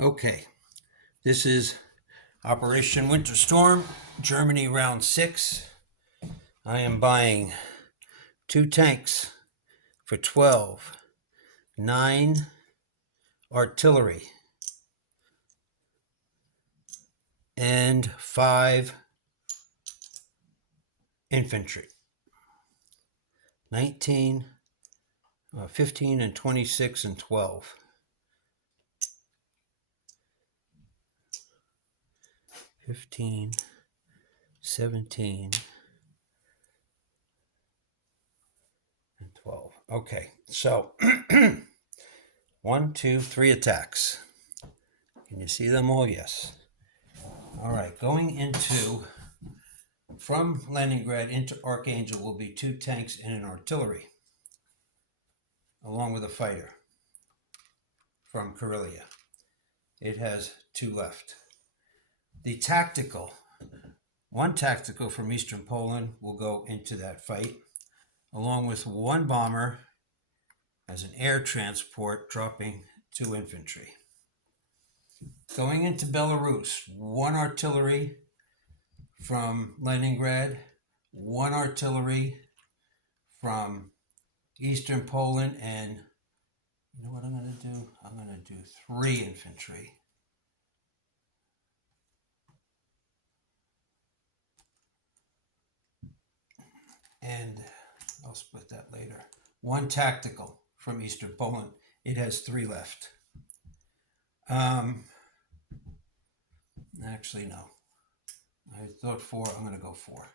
Okay, this is Operation Winter Storm, Germany Round 6. I am buying 2 tanks for 12, 9 artillery, and 5 infantry. 19, 15, and 26, and 12. 15, 17, and 12. Okay, so 1, 2, 3 attacks. Can you see them all? Yes. All right, going into, from Leningrad into Archangel will be 2 tanks and an artillery, along with a fighter from Karelia. It has 2 left. The tactical, 1 tactical from Eastern Poland will go into that fight, along with 1 bomber as an air transport, dropping 2 infantry. Going into Belarus, 1 artillery from Leningrad, 1 artillery from Eastern Poland, and you know what I'm going to do? I'm going to do 3 infantry. And I'll split that later. 1 tactical from Eastern Poland. It has 3 left. Actually, no. I thought 4. I'm going to go 4.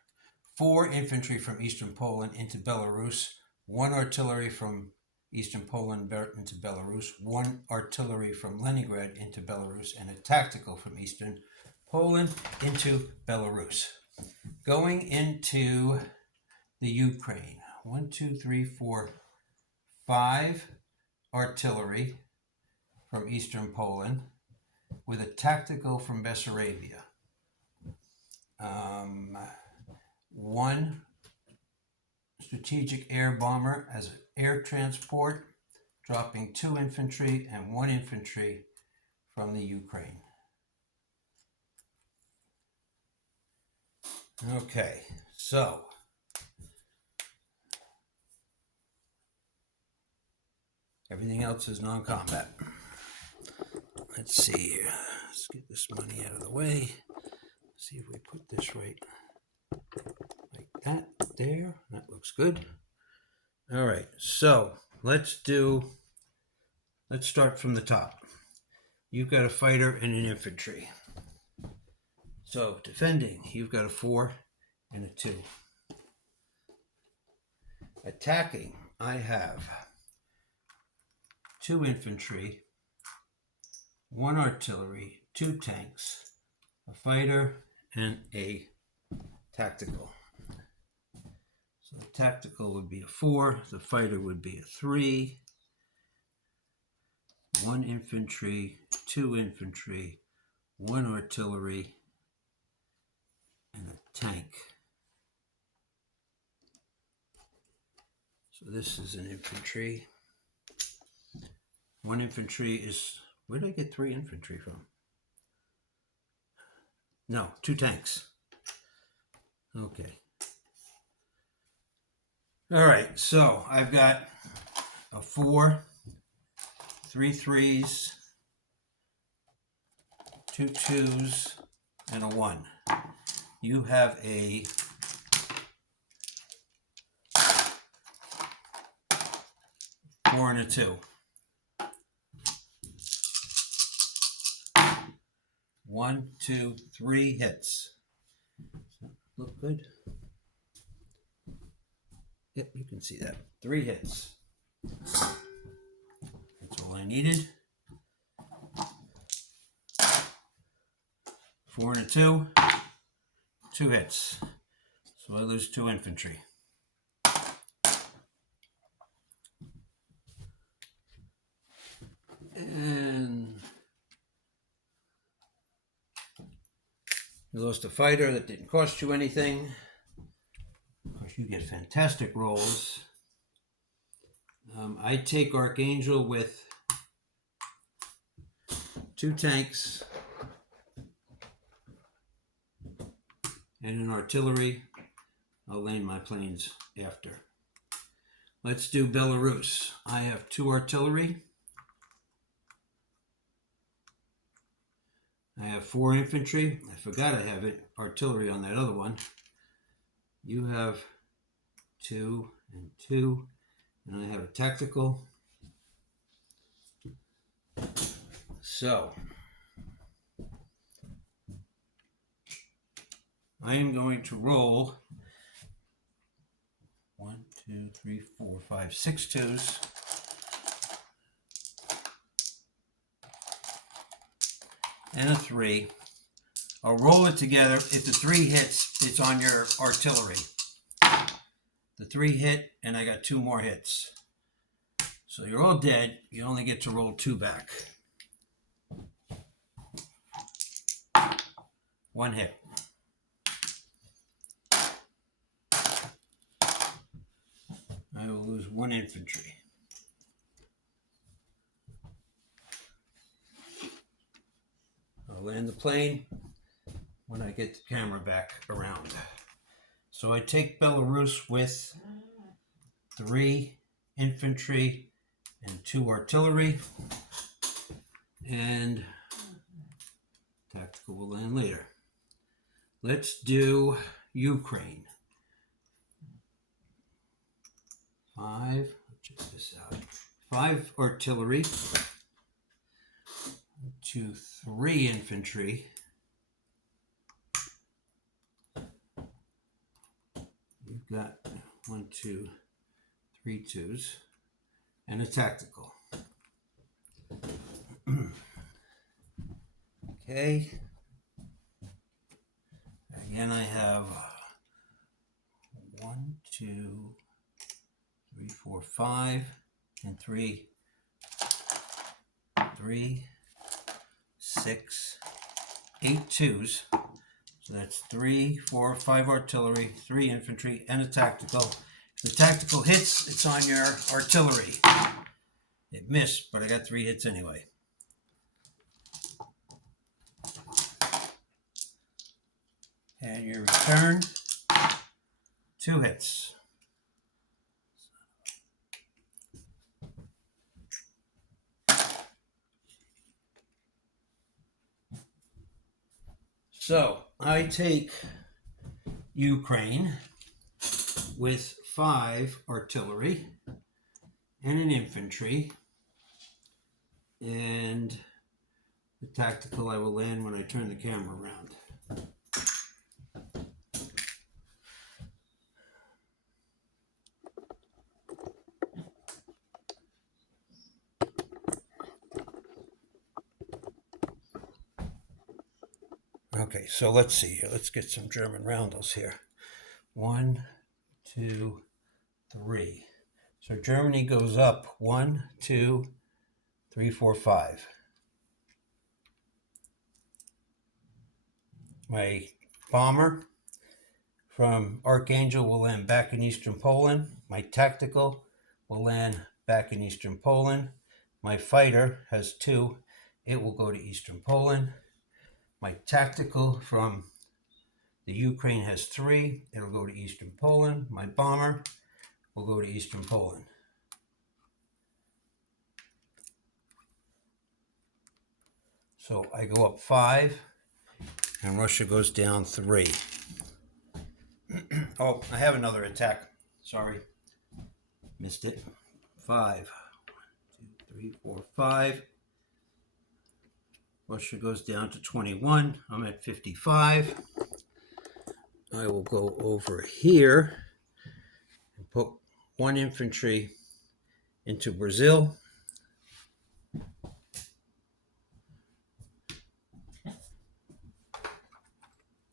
4 infantry from Eastern Poland into Belarus. 1 artillery from Eastern Poland into Belarus. 1 artillery from Leningrad into Belarus, and a tactical from Eastern Poland into Belarus. Going into the Ukraine, 1, 2, 3, 4, 5 artillery from Eastern Poland with a tactical from Bessarabia. 1 strategic air bomber as an air transport, dropping 2 infantry and 1 infantry from the Ukraine. Okay, so everything else is non-combat. Let's see here. Let's get this money out of the way. See if we put this right like that there. That looks good. All right, so let's start from the top. You've got a fighter and an infantry. So defending, you've got a 4 and a 2. Attacking, I have 2 infantry, 1 artillery, 2 tanks, a fighter, and a tactical. So the tactical would be a 4, the fighter would be a 3, 1 infantry, 2 infantry, 1 artillery, and a tank. So this is an infantry. 1 infantry is, where did I get 3 infantry from? No, 2 tanks. Okay. All right, so I've got a 4, 3 3s, 2 2s, and a 1. You have a 4 and a 2. 1, 2, 3 hits. Look good. Yep, you can see that. 3 hits. That's all I needed. 4 and a 2. 2 hits. So I lose 2 infantry. And you lost a fighter that didn't cost you anything. Of course, you get fantastic rolls. I take Archangel with 2 tanks, and an artillery. I'll land my planes after. Let's do Belarus. I have 2 artillery. I have 4 infantry. I forgot I have artillery on that other one. You have 2 and 2, and I have a tactical. So I am going to roll 1, 2, 3, 4, 5, 6 twos. And a 3. I'll roll it together. If the 3 hits, it's on your artillery. The 3 hit, and I got 2 more hits. So you're all dead. You only get to roll 2 back. 1 hit. I will lose 1 infantry. I'll land the plane when I get the camera back around. So I take Belarus with 3 infantry and 2 artillery, and tactical will land later. Let's do Ukraine. 5, check this out. 5 artillery, 2, 3 infantry. You've got 1, 2, 3 twos, and a tactical. Okay. Again, I have 1, 2, 3, 4, 5, and 3, 6, 8 twos. So that's 3, 4, 5 artillery, 3 infantry, and a tactical. If the tactical hits, it's on your artillery. It missed, but I got 3 hits anyway. And your return, 2 hits. So I take Ukraine with 5 artillery and an infantry, and the tactical I will land when I turn the camera around. Okay, so let's see here. Let's get some German roundels here. 1, 2, 3. So Germany goes up 1, 2, 3, 4, 5. My bomber from Archangel will land back in Eastern Poland. My tactical will land back in Eastern Poland. My fighter has 2. It will go to Eastern Poland. My tactical from the Ukraine has 3. It'll go to Eastern Poland. My bomber will go to Eastern Poland. So I go up 5, and Russia goes down 3. Oh, I have another attack. Sorry. Missed it. 5. 1, 2, 3, 4, 5. Russia goes down to 21. I'm at 55. I will go over here and put 1 infantry into Brazil.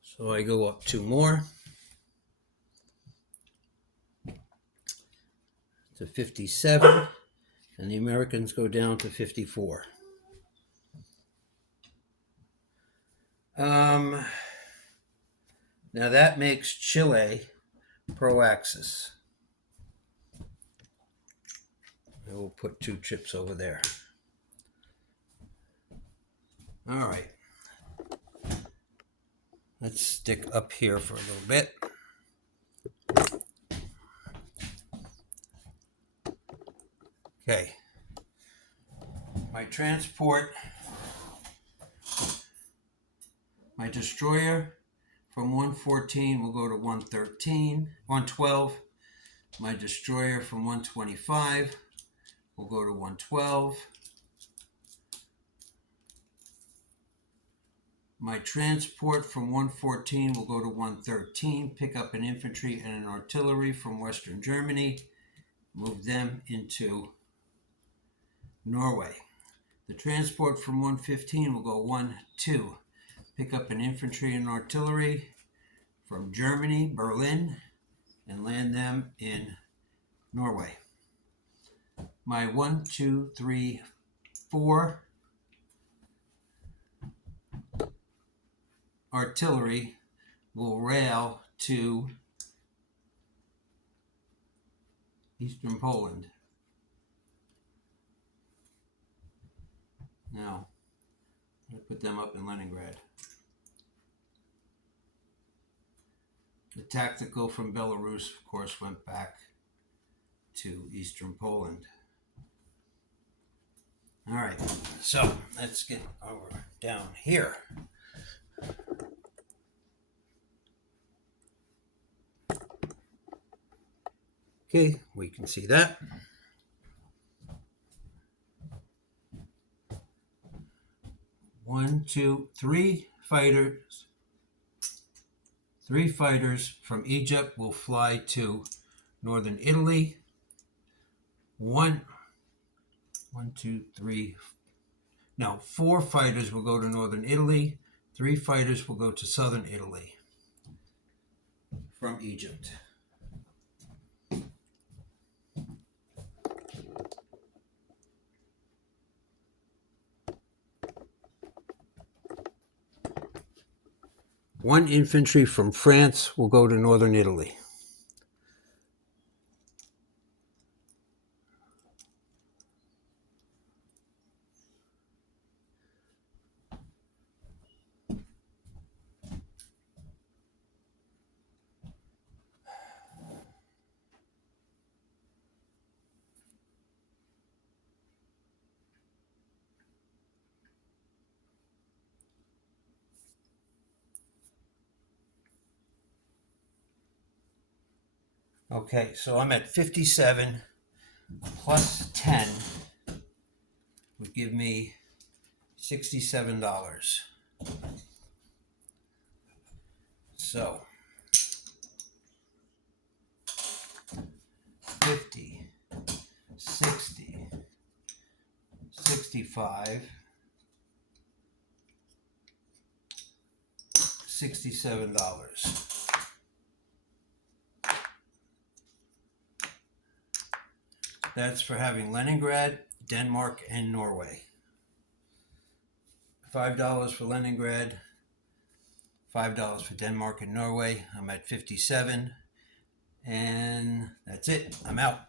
So I go up 2 more to 57, and the Americans go down to 54. Now that makes Chile pro-Axis. I will put 2 chips over there. All right. Let's stick up here for a little bit. Okay. My transport, my destroyer from 114 will go to 113, 112. My destroyer from 125 will go to 112. My transport from 114 will go to 113, pick up an infantry and an artillery from Western Germany, move them into Norway. The transport from 115 will go 1, 2, pick up an infantry and artillery from Germany, Berlin, and land them in Norway. My 1, 2, 3, 4 artillery will rail to Eastern Poland. Now, I'm going to put them up in Leningrad. The tactical from Belarus, of course, went back to Eastern Poland. All right, so let's get over down here. Okay, we can see that. One, two, three fighters. 3 fighters from Egypt will fly to northern Italy. 4 fighters will go to northern Italy. 3 fighters will go to southern Italy from Egypt. One infantry from France will go to northern Italy. Okay, so I'm at 57 plus 10 would give me $67. So 50, 60, 65, $67. That's for having Leningrad, Denmark, and Norway. $5 for Leningrad, $5 for Denmark and Norway. I'm at 57, and that's it. I'm out.